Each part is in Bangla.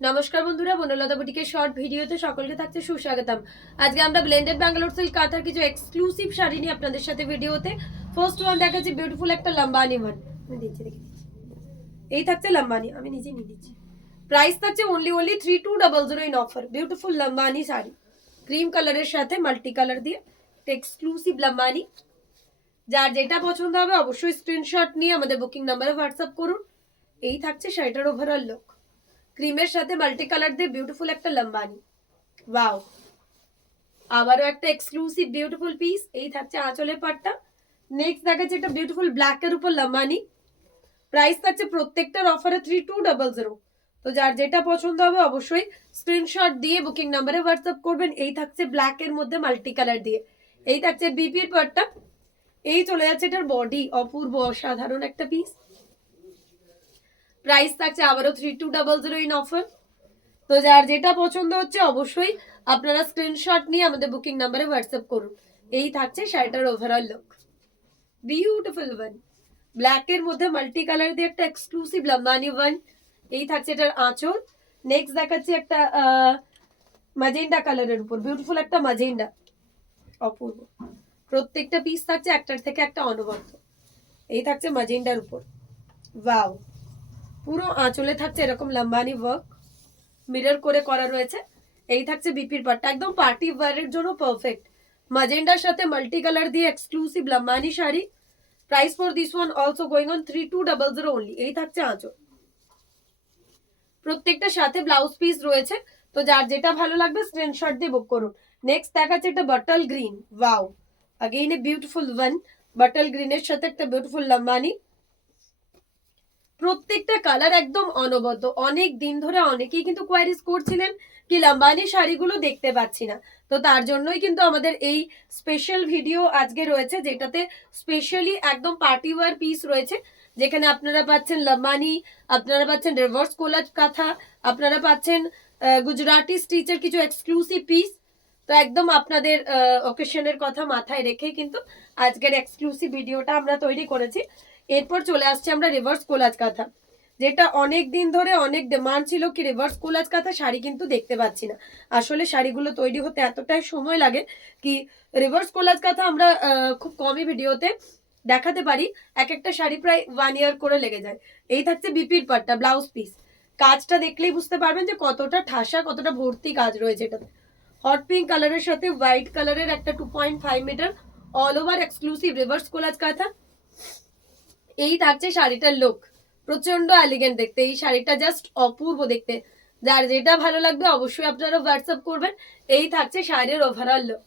নমস্কার বন্ধুরা, বনলতা বুটিকের শর্ট ভিডিওতে সকলকে থাকছে সুস্বাগতম। আজকে আমরা ব্লেন্ডেড ব্যাঙ্গালোর সিল্ক কাঁথার কিছু এক্সক্লুসিভ শাড়ি নিয়ে আপনাদের সাথে ভিডিওতে ফার্স্ট ওয়ান দেখাচ্ছি বিউটিফুল একটা লম্বানি ওয়ান। আমি দিচ্ছি, দেখে দিচ্ছি। এই থাকছে লম্বানি, আমি নিজে নিয়ে দিচ্ছি। প্রাইস থাকছে only 3200 in offer. Beautiful Lambani sari cream কালারের সাথে মাল্টি কালার দিয়ে এক্সক্লুসিভ লম্বানি। যার যেটা পছন্দ হবে অবশ্যই স্ক্রিনশট নিয়ে আমাদের বুকিং নাম্বারে হোয়াটসঅ্যাপ করুন। এই থাকছে শাড়িটার ওভারঅল লুক, ক্রিমের সাথে মাল্টি কালার দিয়ে বিউটিফুল একটা লম্বানি। ওয়াও, আবারও একটা এক্সক্লুসিভ বিউটিফুল পিস। এই থাকছে আঁচলের পাটটা। নেক্সট দেখাচ্ছে একটা বিউটিফুল ব্ল্যাক এর উপর লম্বানি। প্রাইস থাকছে প্রত্যেকটার অফারে 3200। তো যার যেটা পছন্দ হবে অবশ্যই স্ক্রিনশট দিয়ে বুকিং নাম্বারে হোয়াটসঅ্যাপ করবেন। এই থাকছে ব্ল্যাক এর মধ্যে মাল্টি কালার দিয়ে। এই থাকছে বিপির পাটটা। এই চলে যাচ্ছে এটার বডি, অপূর্ব অসাধারণ একটা পিস। প্রাইস থাকছে আবারও 3200 ইন অফার। তো যার যেটা পছন্দ হচ্ছে অবশ্যই আপনারা স্ক্রিনশট নিয়ে আমাদের বুকিং নাম্বারে হোয়াটসঅ্যাপ করুন। এই থাকছে শাড়িটার overall look, beautiful one. Black এর মধ্যে মাল্টি কালার দিয়ে একটা এক্সক্লুসিভ লম্বানি ওয়ান। এই থাকছে এটার আঁচল। নেক্সট দেখাচ্ছি একটা ম্যাজেন্ডা কালারের উপর বিউটিফুল একটা ম্যাজেন্ডা, অপূর্ব। প্রত্যেকটা পিস থাকছে একটার থেকে একটা অনবদ্য। এই থাকছে ম্যাজেন্ডার উপর, ওয়াও। পুরো আঁচলে থাকছে এরকম লম্বানি ওয়ার্ক, মিরর করে করা রয়েছে। এই থাকছে বিপির পাটটা, একদম পার্টি ওয়্যারের জন্য পারফেক্ট। ম্যাজেন্ডার সাথে মাল্টি কালার দিয়ে exclusive Lambani sari. Price for this one also going on 3200 only. এই থাকছে আঁচল, প্রত্যেকটা সাথে ব্লাউজ পিস রয়েছে। তো যার যেটা ভালো লাগবে স্ক্রিনশট দিয়ে বুক করুন। নেক্সট দেখাচ্ছে একটা bottle green, wow, again a beautiful one. Bottle গ্রিনের সাথে একটা বিউটিফুল লম্বানি। প্রত্যেকটা কালার একদম অনবদ্য। অনেক দিন ধরে অনেকেই কিন্তু কোয়ারিজ করছিলেন কি লম্বানি শাড়িগুলো দেখতে পাচ্ছি না। তো তার জন্যই কিন্তু আমাদের এই স্পেশাল ভিডিও আজকে রয়েছে, যেটাতে স্পেশালি একদম পার্টি ওয়্যার পিস রয়েছে, যেখানে আপনারা পাচ্ছেন লম্বানি, আপনারা পাচ্ছেন রিভার্স কোলাজ কাঁথা, আপনারা পাচ্ছেন গুজরাটি স্টিচের কিছু এক্সক্লুসিভ পিস। তো একদম আপনাদের অকেশনের কথা মাথায় রেখে কিন্তু আজকের এক্সক্লুসিভ ভিডিওটা আমরা তৈরি করেছি। এরপর চলে আসছে আমরা রিভার্স কোলাজ কাঁথা, যেটা অনেক দিন ধরে অনেক ডিমান্ড ছিল কি রিভার্স কোলাজ কাঁথা শাড়ি কিন্তু দেখতে পাচ্ছি না। আসলে শাড়িগুলো তৈরি হতে এতটাই সময় লাগে কি রিভার্স কোলাজ কাঁথা আমরা খুব কমই ভিডিওতে দেখাতে পারি। এক একটা শাড়ি প্রায় 1 ইয়ার করে লেগে যায়। এই থাকছে বিপির পাট্টা, ব্লাউজ পিস। কাজটা দেখলেই বুঝতে পারবেন যে কতটা ঠাসা, কতটা ভর্তি কাজ রয়েছে এটাতে। হট পিঙ্ক কালারের সাথে হোয়াইট কালারের একটা 2.5 metre all over exclusive reverse collage kantha. এই থাকছে শাড়িটার লুক, প্রচন্ড এলিগেন্ট দেখতে। এই শাড়িটা জাস্ট অপূর্ব দেখতে। যার যেটা ভালো লাগবে অবশ্যই আপনারা হোয়াটসঅ্যাপ করবেন। এই থাকছে শাড়ির ওভারঅল লুক,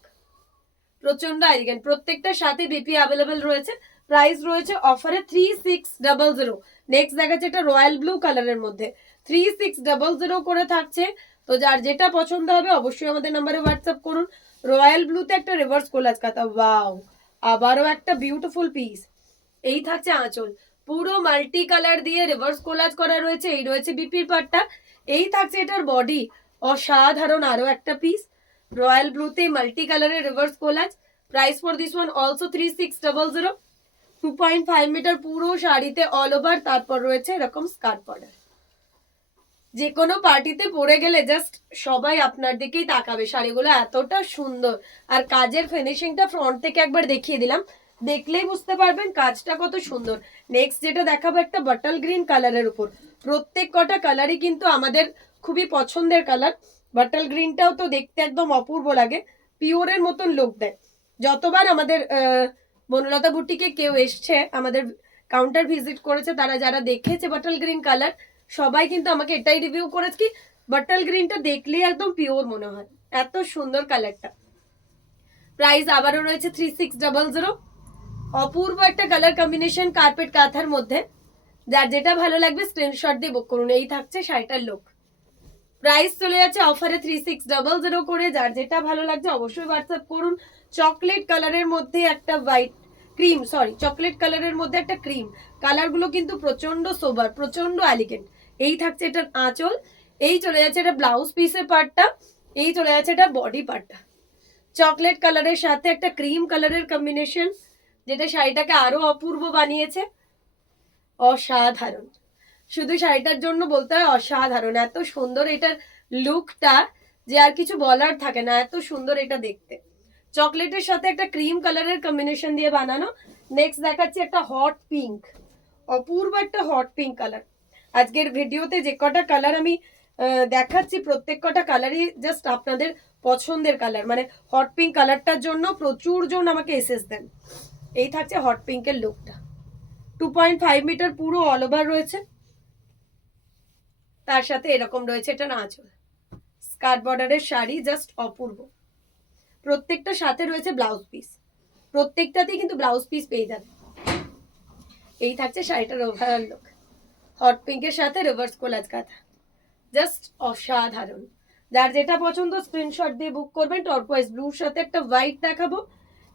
প্রচন্ড এলিগেন্ট। প্রত্যেকটার সাথে বিপি অ্যাভেলেবেল রয়েছে। প্রাইস রয়েছে অফারে 3600। নেক্সট দেখাচ্ছে এটা রয়্যাল ব্লু কালারের মধ্যে 3600 করে থাকছে। তো যার যেটা পছন্দ হবে অবশ্যই আমাদের নাম্বারে হোয়াটসঅ্যাপ করুন। রয়্যাল ব্লুতে একটা রিভার্স কোলাজ কাঁথা, ওয়াও, আবারও একটা বিউটিফুল পিস। এই থাকছে আঁচল, পুরো মাল্টি কালার দিয়ে রিভার্স কোলাজ করা রয়েছে। এই রয়েছে বিপির পাটটা। এই থাকছে এটার বডি, অসাধারণ আরো একটা পিস। রয়্যাল ব্লুতে মাল্টি কালারের reverse collage. Price for this one also 3600। 2.5 metre পুরো শাড়িতে অল ওভার। তারপর রয়েছে এরকম স্কার্ট বর্ডার। যে কোনো পার্টিতে পরে গেলে জাস্ট সবাই আপনার দিকেই তাকাবে। শাড়িগুলো এতটা সুন্দর, আর কাজের ফিনিশিংটা ফ্রন্ট থেকে একবার দেখিয়ে দিলাম, দেখলেই বুঝতে পারবেন কাজটা কত সুন্দর। নেক্সট যেটা দেখাবো একটা বটল গ্রিন কালারের উপর। প্রত্যেক কটা কালারই কিন্তু আমাদের খুবই পছন্দের কালার। বটল গ্রিনটাও তো দেখতে একদম অপূর্ব লাগে, পিওরের মতন লুক দেয়। যতবার আমাদের বনলতা বুটিকে কেউ এসছে, আমাদের কাউন্টার ভিজিট করেছে, তারা যারা দেখেছে বটল গ্রিন কালার, সবাই কিন্তু আমাকে এটাই রিভিউ করেছে কি বটল গ্রিনটা দেখলেই একদম পিওর মনে হয়, এত সুন্দর কালারটা। প্রাইস আবারও রয়েছে 3600। অপূর্ব একটা কালার কম্বিনেশন কার্পেট কাঁথার মধ্যে। যার যেটা ভালো লাগবে স্ক্রিনশট দিয়ে বুক করুন। এই থাকছে শাড়িটার লুক। প্রাইস চলে যাচ্ছে অফারে 3600 করে। যার যেটা ভালো লাগছে অবশ্যই হোয়াটসঅ্যাপ করুন। চকলেট কালারের মধ্যে একটা হোয়াইট ক্রিম, সরি, চকলেট কালারের মধ্যে একটা ক্রিম। কালারগুলো কিন্তু প্রচন্ড সোবার, প্রচন্ড এলিগেন্ট। এই থাকছে এটার আঁচল। এই চলে যাচ্ছে এটা ব্লাউজ পিসের পার্টটা। এই চলে যাচ্ছে এটা বডি পার্টটা। চকলেট কালারের সাথে একটা ক্রিম কালারের কম্বিনেশন, যেটা শাড়িটাকে আরো অপূর্ব বানিয়েছে, অসাধারণ। শুধু শাড়িটার জন্য বলতে হয় অসাধারণ, এত সুন্দর এটার লুকটা যে আর কিছু বলার থাকে না, এত সুন্দর এটা দেখতে। চকলেটের সাথে একটা ক্রিম কালারের কম্বিনেশন দিয়ে বানানো। নেক্সট দেখাচ্ছি একটা হট পিঙ্ক, অপূর্ব একটা হট পিঙ্ক কালার। আজকের ভিডিওতে যে কটা কালার আমি দেখাচ্ছি প্রত্যেক কটা কালারই জাস্ট আপনাদের পছন্দের কালার, মানে হট পিঙ্ক কালারটার জন্য প্রচুর জন আমাকে এসএস দেন। এই থাকছে হট পিঙ্কের লুকটা, 2.5 মিটার পুরো অল ওভার রয়েছে, তার সাথে এরকম রয়েছে এটা আঁচল, স্কার্ট বর্ডারের শাড়ি, জাস্ট অপূর্ব। প্রত্যেকটা সাথে রয়েছে ব্লাউজ পিস, প্রত্যেকটাতেই কিন্তু ব্লাউজ পিস পেয়ে যাবে। এই থাকছে শাড়িটার ওভারঅল লুক, হট পিঙ্কের সাথে রিভার্স কোলাজ কাঁথা, জাস্ট অসাধারণ। যার যেটা পছন্দ স্ক্রিনশট দিয়ে বুক করবেন। টর্কোয়াইজ ব্লুর সাথে একটা হোয়াইট দেখাবো,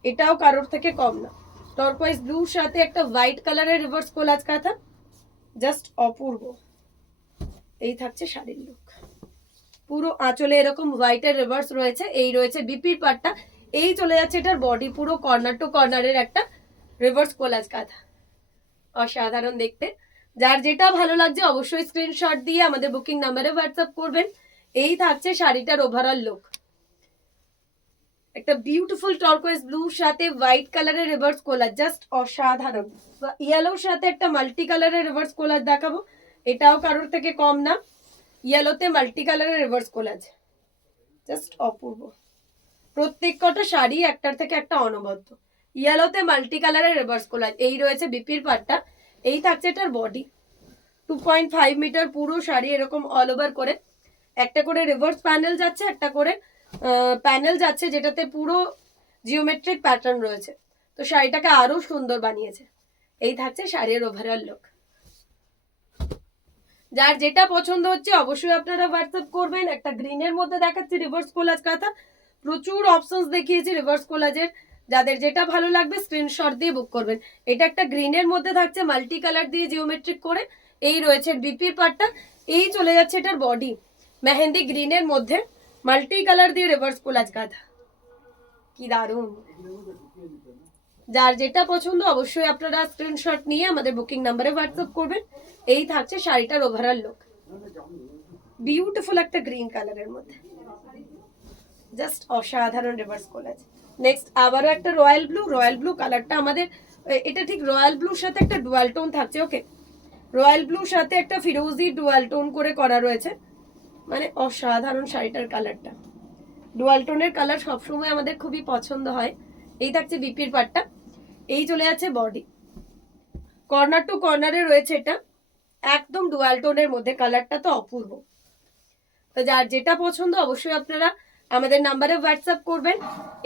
এটাও কারোর থেকে কম না। টর্কোয়াইজ ব্লুর সাথে একটা হোয়াইট কালারের রিভার্স কোলাজ কাঁথা, জাস্ট অপূর্ব। এই থাকছে শাড়ির লুক, পুরো আঁচলে এরকম হোয়াইটের রিভার্স রয়েছে, এই রয়েছে বিপির পাটটা, এই চলে যাচ্ছে এটার বডি, পুরো কর্নার টু কর্নারের একটা রিভার্স কোলাজ কাঁথা, অসাধারণ দেখতে। যার যেটা ভালো লাগছে অবশ্যই স্ক্রিনশট দিয়ে আমাদের বুকিং নাম্বারে হোয়াটসঅ্যাপ করবেন। এই থাকছে শাড়িটার ওভারঅল লুক, একটা বিউটিফুল টর্কোয়েজ ব্লুর সাথে হোয়াইট কালারের রিভার্স কোলার, জাস্ট অসাধারণ। ইয়েলোর সাথে একটা মাল্টি কালারের রিভার্স কোলার দেখাবো, এটাও কারোর থেকে কম না। ইয়েলোতে মাল্টি কালারের রিভার্স কোলাজ, জাস্ট অপূর্ব। প্রত্যেক কটা শাড়ি একটার থেকে একটা অনবদ্য। ইয়েলোতে মাল্টি কালারের রিভার্স কোলাজ, এই রয়েছে বিপির পাটটা, এই থাকছে এটার বডি, 2.5 মিটার পুরো শাড়ি এরকম অল ওভার করে, একটা করে রিভার্স প্যানেল যাচ্ছে, একটা করে প্যানেল যাচ্ছে, যেটাতে পুরো জিওমেট্রিক প্যাটার্ন রয়েছে, তো শাড়িটাকে আরো সুন্দর বানিয়েছে। এই থাকছে শাড়ির ওভারঅল লুক। যার যেটা পছন্দ হচ্ছে অবশ্যই আপনারা হোয়াটসঅ্যাপ করবেন। একটা গ্রিনের মধ্যে দেখাচ্ছি রিভার্স কোলাজ কাঁথা, প্রচুর অপশনস দেখিয়েছি রিভার্স কোলাজের, যাদের যেটা ভালো লাগবে স্ক্রিনশট দিয়ে বুক করবেন। এটা একটা গ্রিনের মধ্যে থাকছে মাল্টি কালার দিয়ে জিওমেট্রিক করে, এই রয়েছে বিপির পার্টটা, এই চলে যাচ্ছে এটার বডি, মেহেন্দি গ্রিনের মধ্যে মাল্টি কালার দিয়ে রিভার্স কোলাজ কাঁথা, কি দারুণ। যার যেটা পছন্দ অবশ্যই আপনারা স্ক্রিনশট নিয়ে আমাদের বুকিং নাম্বারে হোয়াটসঅ্যাপ করবেন। এই থাকছে শাড়িটার ওভারঅল লুক, বিউটিফুল একটা গ্রিন কালারের মধ্যে, জাস্ট অসাধারণ রিভার্স কোলাজ। নেক্সট আবারও একটা রয়্যাল ব্লু, রয়্যাল ব্লু কালারটা আমাদের এটা ঠিক রয়্যাল ব্লুর সাথে একটা ডুয়াল টোন থাকছে, ওকে, রয়্যাল ব্লুর সাথে একটা ফিরোজি ডুয়াল টোন করে করা রয়েছে, মানে অসাধারণ শাড়িটার কালারটা। ডুয়াল টোনের কালার সবসময় আমাদের খুবই পছন্দ হয়। এই থাকছে বিপির পাটটা, এই চলে যাচ্ছে বডি, কর্নার টু কর্নারে রয়েছে এটা একদম ডুয়াল টোনের মধ্যে, কালারটা তো অপূর্ব। তো যার যেটা পছন্দ অবশ্যই আপনারা আমাদের নাম্বারে হোয়াটসঅ্যাপ করবেন।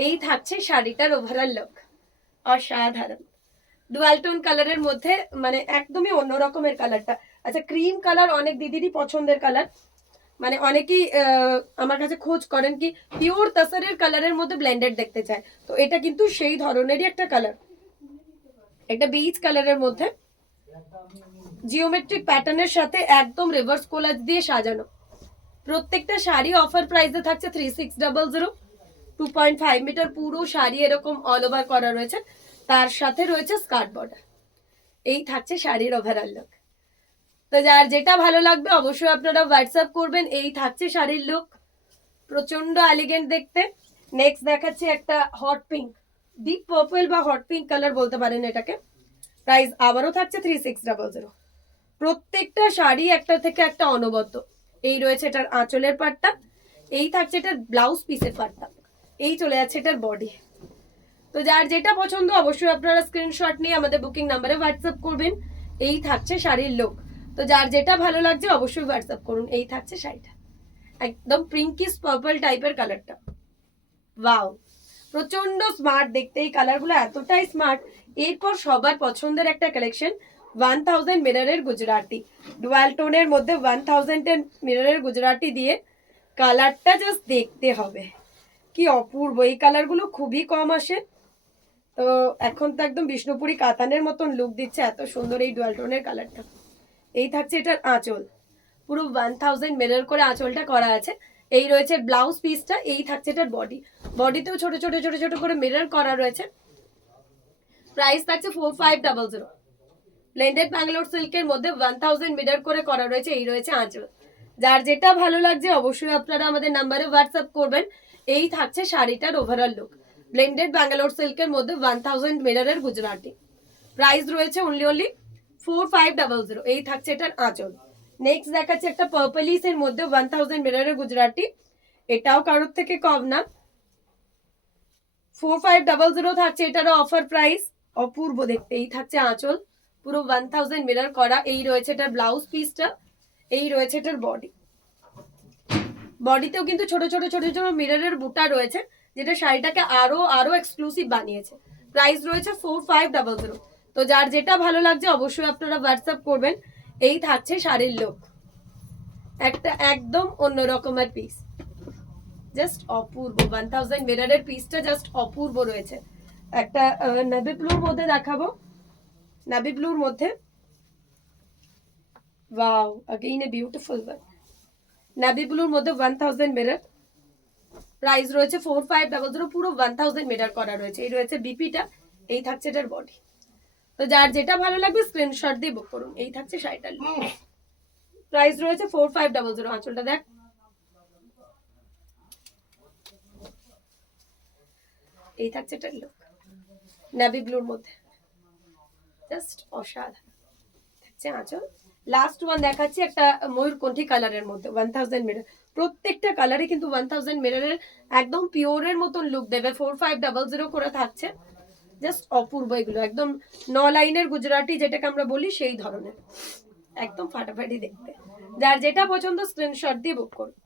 এই থাকছে শাড়িটার ওভারঅল লুক, অসাধারণ ডুয়াল টোন কালারের মধ্যে, মানে একদমই অন্য রকমের কালারটা। আচ্ছা, ক্রিম কালার অনেক দিদিরই পছন্দের কালার, মানে অনেকেই আমার কাছে খোঁজ করেন কি পিওর তাসারের কালারের মধ্যে ব্লেন্ডেড দেখতে চায়, তো এটা কিন্তু সেই ধরনেরই একটা কালার, একটা বিচ কালারের মধ্যে জিওমেট্রিক প্যাটার্নের সাথে একদম রিভার্স কোলাজ দিয়ে সাজানো। প্রত্যেকটা শাড়ি অফার প্রাইসে থাকছে 3600, 2.5 মিটার পুরো শাড়ি এরকম অল ওভার করা রয়েছে, তার সাথে রয়েছে স্কার্ট বর্ডার। এই থাকছে শাড়ির ওভারঅল লুক। তো যার যেটা ভালো লাগবে অবশ্যই আপনারা হোয়াটসঅ্যাপ করবেন। এই থাকছে শাড়ির লুক, প্রচন্ড এলিগেন্ট দেখতে। নেক্সট দেখাচ্ছি একটা হট পিঙ্ক, ডিপ পার্পল বা হট পিঙ্ক কালার বলতে পারেন এটাকে। প্রাইস আবারও থাকছে 3600। প্রত্যেকটা শাড়ি একটা থেকে একটা অনবদ্য। এই রয়েছে এটার আঁচলের পাটটা, এই থাকছে এটার ব্লাউজ পিসের পাটটা, এই চলে যাচ্ছে এটার বডি। তো যার যেটা পছন্দ অবশ্যই আপনারা স্ক্রিনশট নিয়ে আমাদের বুকিং নাম্বারে হোয়াটসঅ্যাপ করবেন। এই থাকছে শাড়ির লুক। তো যার যেটা ভালো লাগছে অবশ্যই হোয়াটসঅ্যাপ করুন। এই থাকছে শাড়িটা, একদম পিঙ্কিশ পার্পল টাইপের কালারটা, ওয়াও, প্রচন্ড স্মার্ট দেখতে, এই কালারগুলো এতটাই স্মার্ট। এরপর সবার পছন্দের একটা কালেকশন 1000 মিররের গুজরাটি, ডুয়াল টোনের মধ্যে 1000 মিররের গুজরাটি দিয়ে কালারটা জাস্ট দেখতে হবে, কি অপূর্ব। এই কালারগুলো খুবই কম আসে, তো এখন তো একদম বিষ্ণুপুরি কাতানের মতন লুক দিচ্ছে, এত সুন্দর এই ডুয়াল টোনের কালারটা। এই থাকছে এটার আঁচল, পুরো 1000 মিরর করে আঁচলটা করা আছে। এই রয়েছে ব্লাউজ পিসটা, এই থাকছে এটার বডি, বডিতেও ছোট ছোট ছোট ছোট করে মিরর করা রয়েছে। প্রাইস থাকছে 4500, ব্লেন্ডেড ব্যাঙ্গালোর সিল্কের মধ্যে 1000 মিটার করে করা রয়েছে, এই রয়েছে আঁচল। যার যেটা ভালো লাগছে অবশ্যই আপনারা আমাদের নাম্বারে হোয়াটসঅ্যাপ করবেন। এই থাকছে শাড়িটার ওভারঅল লুক। ব্লেন্ডেড ব্যাঙ্গালোর সিল্কের মধ্যে 1000 মিটারের গুজরাটি, প্রাইস রয়েছে অনলি 4500। এই থাকছে এটার আঁচল। নেক্সট দেখাচ্ছে একটা পার্পলিস এর মধ্যে 1000 মিটারের গুজরাটি, এটাও কারোর থেকে কম না, 4500 থাকছে এটারও অফার প্রাইস। অপূর্ব দেখতে। এই থাকছে আঁচল, পুরো 1000 মিটার করা। এই রয়েছে এটার ব্লাউজ পিসটা, এই রয়েছে এটার বডি। বডিতেও কিন্তু ছোট ছোট ছোট ছোট মিররের বুটা রয়েছে, যেটা শাড়িটাকে আরো আরো এক্সক্লুসিভ বানিয়েছে। প্রাইস রয়েছে 4500। তো যার যেটা ভালো লাগছে অবশ্যই আপনারা হোয়াটসঅ্যাপ করবেন। এই থাকছে শাড়ির লুক, একটা একদম অন্য রকমের পিস, জাস্ট অপূর্ব। 1000 মিটারের পিসটা জাস্ট অপূর্ব রয়েছে। একটা নেভি ব্লুর মধ্যে দেখাবো, নেভি ব্লুর মধ্যে, wow, again a beautiful one. Navy ব্লুর মধ্যে 1000 মিটার, প্রাইস রয়েছে 4500। পুরো 1000 মিটার করা রয়েছে। এই রয়েছে বিপিটা, এই থাকছে এটার বডি। তো যার যেটা ভালো লাগবে স্ক্রিনশট দিয়ে বুক করুন। এই থাকছে শাড়িটার লুক, প্রাইস রয়েছে 4500। আঁচলটা দেখ, এই থাকছে এটার লুক নেভি ব্লুর মধ্যে, জাস্ট অসাধারণ থাকছে আঁচল। লাস্ট ওয়ান দেখাচ্ছি একটা ময়ূরকণ্ঠী কালারের মধ্যে 1000 মিটার। প্রত্যেকটা কালারে কিন্তু 1000 মিটারের একদম পিওরের মতন লুক দেবে। 4500 করে থাকছে, জাস্ট অপূর্ব। এগুলো একদম 9 লাইনের গুজরাটি যেটাকে আমরা বলি সেই ধরনের, একদম ফাটাফাটি দেখতে। যার যেটা পছন্দ স্ক্রিনশট দিয়ে বুক করুন।